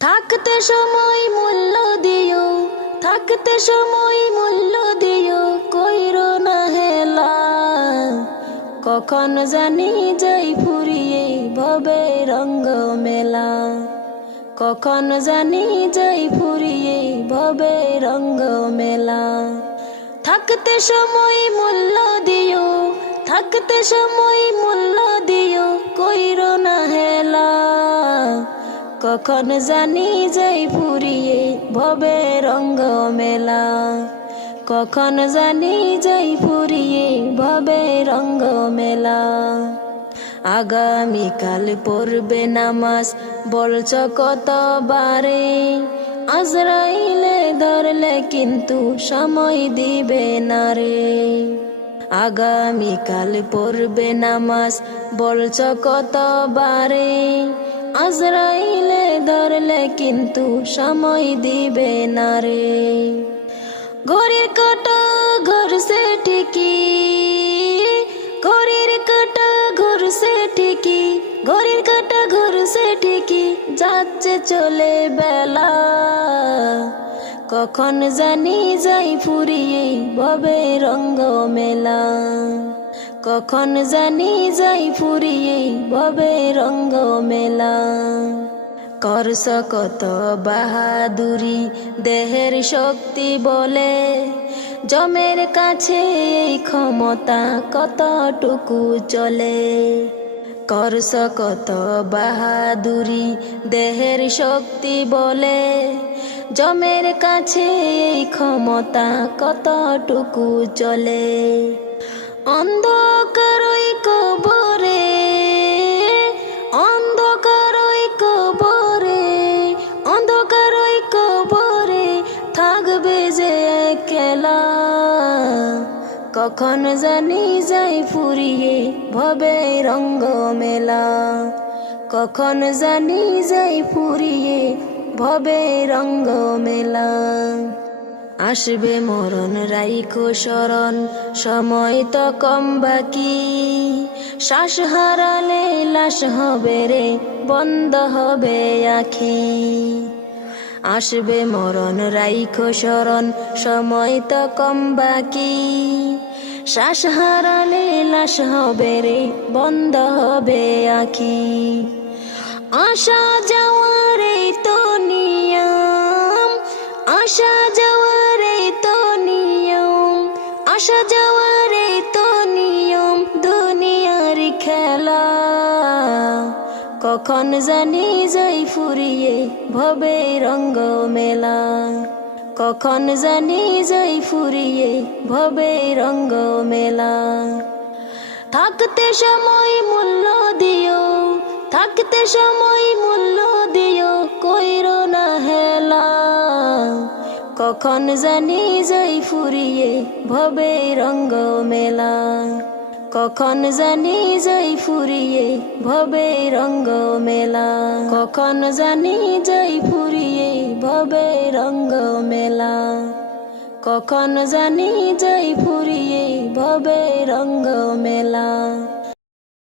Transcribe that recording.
থাকতে সময় মূল্য দিও, থাকতে সময় মূল্য দিও, কইরো না হেলা। কখন জানি যাই ফুরিয়ে ভবে রঙ্গ মেলা। কখন জানি যাই ফুরিয়ে ভবে রঙ্গ মেলা। থাকতে সময় মূল্য দিও, থাকতে সময় মূল্য দিও, কইর না হেলা। কখন জানি যাই ফুরিয়ে ভবে রঙ্গ মেলা। কখন জানি যাই ফুরিয়ে ভবে রঙ্গ মেলা। আগামীকাল পড়বে নামাজ, বলছ কতবারে? আজরাইলে ধরলে কিন্তু সময় দিবে না রে। আগামীকাল পড়বে নামাজ, বলছ কতবারে? আজরাইলে ধরলে কিন্তু সময় দিবে না রে। ঘড়ির কাটা ঘুরছে ঠিকই, ঘড়ির কাটা ঘুরছে ঠিকই, ঘড়ির কাটা ঘুরছে ঠিকই, যাচ্ছে চলে বেলা। কখন জানি যাই ফুরিয়ে ববে রঙ্গ মেলা। কখন জানি যাই ফুরিয়ে ববে রঙ্গ মেলা। করস কত বাহাদুরি, দেহের শক্তি বলে। জমের কাছে এই ক্ষমতা কতটুকু চলে? করস কত বাহাদুরি, দেহের শক্তি বলে। জমের কাছে এই ক্ষমতা কতটুকু চলে? একলা। কখন জানি যাই ফুরিয়ে ভবে রঙ্গ মেলা। কখন জানি যাই ফুরিয়ে ভবে রঙ্গ মেলা। আসবে মরণ রাইখো শরণ, সময় তো কম বাকি। শ্বাস হারালে লাশ হবে রে, বন্ধ হবে আখি। আসবে মরণ রাইখো শরণ, সময় তো কম বাকি। শ্বাস হারালে লাশ হবে রে, বন্ধ হবে আখি। আসা যাওয়ার তো কখন জানি যাই ফুরিয়ে ভবে রঙ্গ মেলা। কখন জানি যাই ফুরিয়ে ভবে রঙ্গ মেলা। থাকতে সময় মূল্য দিও, থাকতে সময় মূল্য দিও, কইরো না হেলা। কখন জানি যাই ফুরিয়ে ভবে রঙ্গ মেলা। কখন জানি জয় ফুরিয়ে ভবে রঙ্গ মেলা? কখন জানি জয় ফুরিয়ে ভবে রঙ্গ মেলা? কখন জানি জয় ফুরিয়ে ভবে রঙ্গ মেলা?